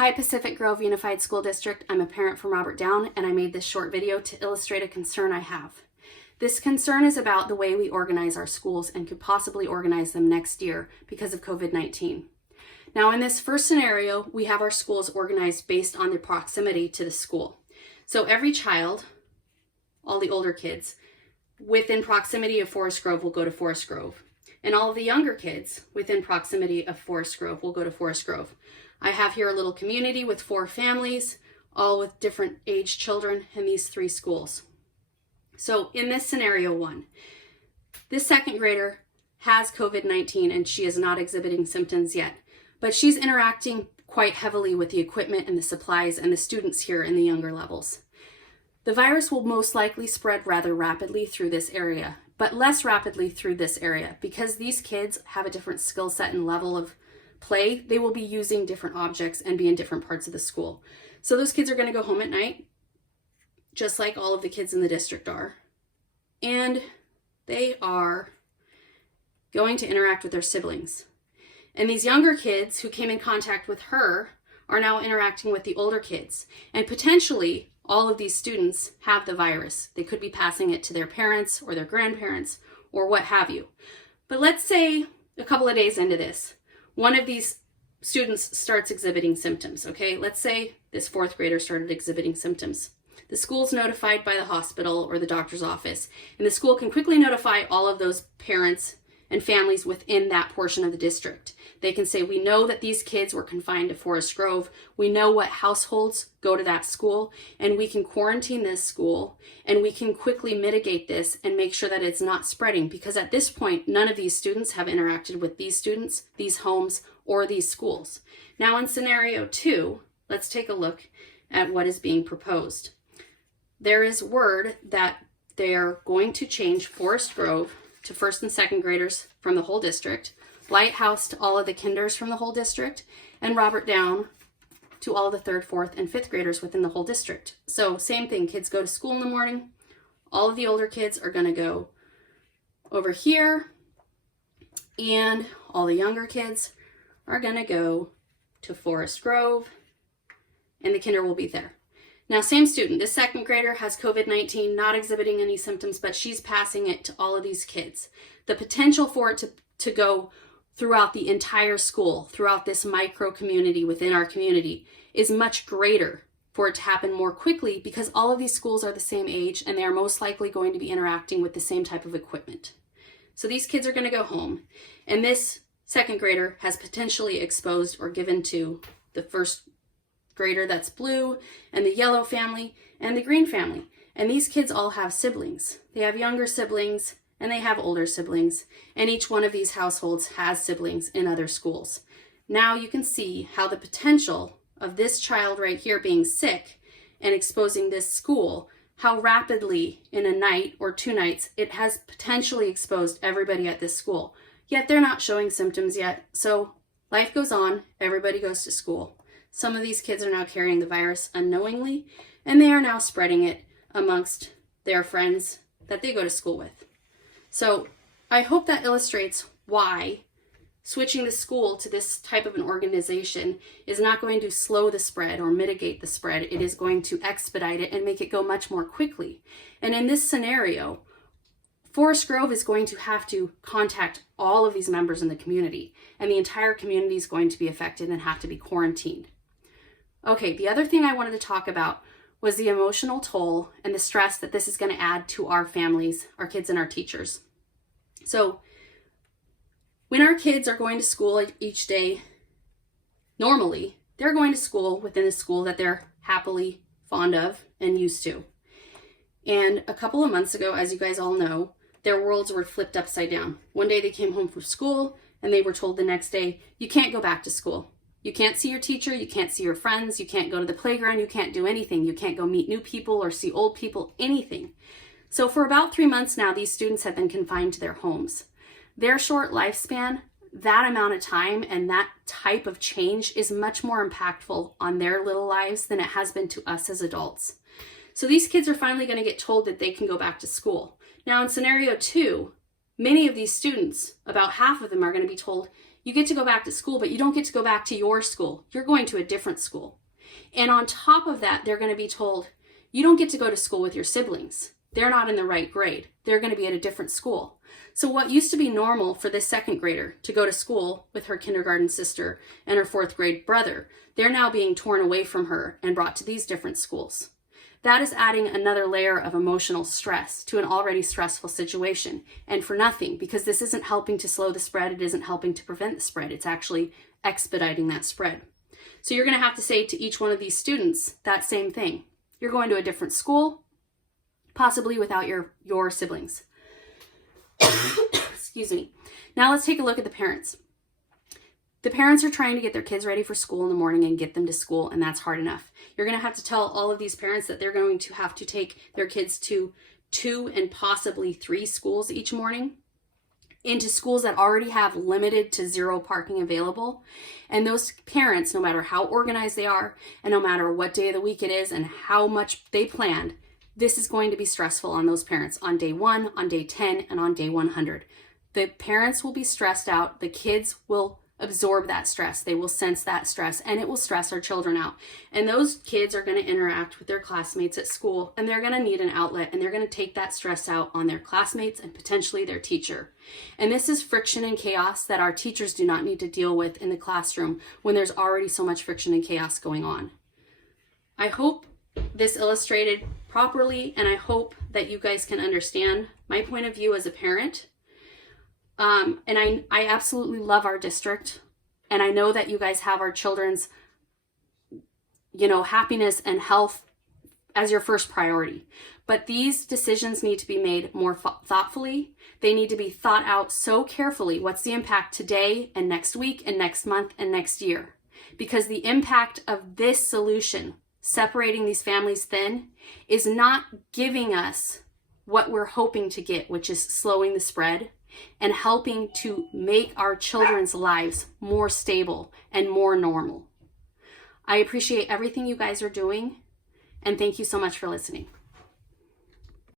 Hi Pacific Grove Unified School District, I'm a parent from Robert Down and I made this short video to illustrate a concern I have. This concern is about the way we organize our schools and could possibly organize them next year because of COVID-19. Now in this first scenario, we have our schools organized based on their proximity to the school. So every child, all the older kids, within proximity of Forest Grove will go to Forest Grove. And all of the younger kids within proximity of Forest Grove will go to Forest Grove. I have here a little community with 4 families, all with different age children in these 3 schools. So in this scenario 1, this second grader has COVID-19 and she is not exhibiting symptoms yet, but she's interacting quite heavily with the equipment and the supplies and the students here in the younger levels. The virus will most likely spread rather rapidly through this area, but less rapidly through this area because these kids have a different skill set and level of play. They will be using different objects and be in different parts of the school. So those kids are going to go home at night, just like all of the kids in the district are. And they are going to interact with their siblings. And these younger kids who came in contact with her are now interacting with the older kids. And potentially all of these students have the virus. They could be passing it to their parents or their grandparents or what have you. But let's say a couple of days into this, one of these students starts exhibiting symptoms, okay? Let's say this 4th grader started exhibiting symptoms. The school's notified by the hospital or the doctor's office, and the school can quickly notify all of those parents and families within that portion of the district. They can say, we know that these kids were confined to Forest Grove. We know what households go to that school, and we can quarantine this school, and we can quickly mitigate this and make sure that it's not spreading, because at this point, none of these students have interacted with these students, these homes, or these schools. Now in scenario 2, let's take a look at what is being proposed. There is word that they're going to change Forest Grove to 1st and 2nd graders from the whole district, Lighthouse to all of the kinders from the whole district, and Robert Down to all the 3rd, 4th, and 5th graders within the whole district. So same thing, kids go to school in the morning. All of the older kids are going to go over here, and all the younger kids are going to go to Forest Grove, and the kinder will be there. Now, same student, this 2nd grader has COVID-19, not exhibiting any symptoms, but she's passing it to all of these kids. The potential for it to go throughout the entire school, throughout this micro community within our community, is much greater for it to happen more quickly because all of these schools are the same age and they are most likely going to be interacting with the same type of equipment. So these kids are going to go home, and this 2nd grader has potentially exposed or given to the 1st grader that's blue, and the yellow family, and the green family. And these kids all have siblings. They have younger siblings, and they have older siblings, and each one of these households has siblings in other schools. Now you can see how the potential of this child right here being sick and exposing this school, how rapidly in a night or 2 nights it has potentially exposed everybody at this school. Yet they're not showing symptoms yet, so life goes on, everybody goes to school. Some of these kids are now carrying the virus unknowingly, and they are now spreading it amongst their friends that they go to school with. So I hope that illustrates why switching the school to this type of an organization is not going to slow the spread or mitigate the spread. It is going to expedite it and make it go much more quickly. And in this scenario, Forest Grove is going to have to contact all of these members in the community, and the entire community is going to be affected and have to be quarantined. Okay, the other thing I wanted to talk about was the emotional toll and the stress that this is going to add to our families, our kids, and our teachers. So when our kids are going to school each day, normally, they're going to school within a school that they're happily fond of and used to. And a couple of months ago, as you guys all know, their worlds were flipped upside down. One day they came home from school and they were told the next day, you can't go back to school. You can't see your teacher, you can't see your friends, you can't go to the playground, you can't do anything. You can't go meet new people or see old people, anything. So for about 3 months now, these students have been confined to their homes. Their short lifespan, that amount of time and that type of change is much more impactful on their little lives than it has been to us as adults. So these kids are finally going to get told that they can go back to school. Now in scenario 2, many of these students, about half of them, are going to be told, You get to go back to school, but you don't get to go back to your school. You're going to a different school. And on top of that, they're going to be told, you don't get to go to school with your siblings. They're not in the right grade. They're going to be at a different school. So what used to be normal for this second grader to go to school with her kindergarten sister and her fourth grade brother, they're now being torn away from her and brought to these different schools. That is adding another layer of emotional stress to an already stressful situation, and for nothing, because this isn't helping to slow the spread. It isn't helping to prevent the spread. It's actually expediting that spread. So you're going to have to say to each one of these students that same thing. You're going to a different school, possibly without your siblings. Excuse me. Now let's take a look at the parents. The parents are trying to get their kids ready for school in the morning and get them to school, and that's hard enough. You're going to have to tell all of these parents that they're going to have to take their kids to 2 and possibly 3 schools each morning, into schools that already have limited to 0 parking available. And those parents, no matter how organized they are, and no matter what day of the week it is and how much they planned, this is going to be stressful on those parents on day 1, on day 10, and on day 100. The parents will be stressed out. The kids will absorb that stress. They will sense that stress, and it will stress our children out. And those kids are going to interact with their classmates at school, and they're going to need an outlet, and they're going to take that stress out on their classmates and potentially their teacher. And this is friction and chaos that our teachers do not need to deal with in the classroom when there's already so much friction and chaos going on. I hope this illustrated properly, and I hope that you guys can understand my point of view as a parent. And I absolutely love our district, and I know that you guys have our children's, happiness and health as your first priority. But these decisions need to be made more thoughtfully. They need to be thought out so carefully. What's the impact today and next week and next month and next year? Because the impact of this solution, separating these families thin, is not giving us what we're hoping to get, which is slowing the spread and helping to make our children's lives more stable and more normal. I appreciate everything you guys are doing, and thank you so much for listening.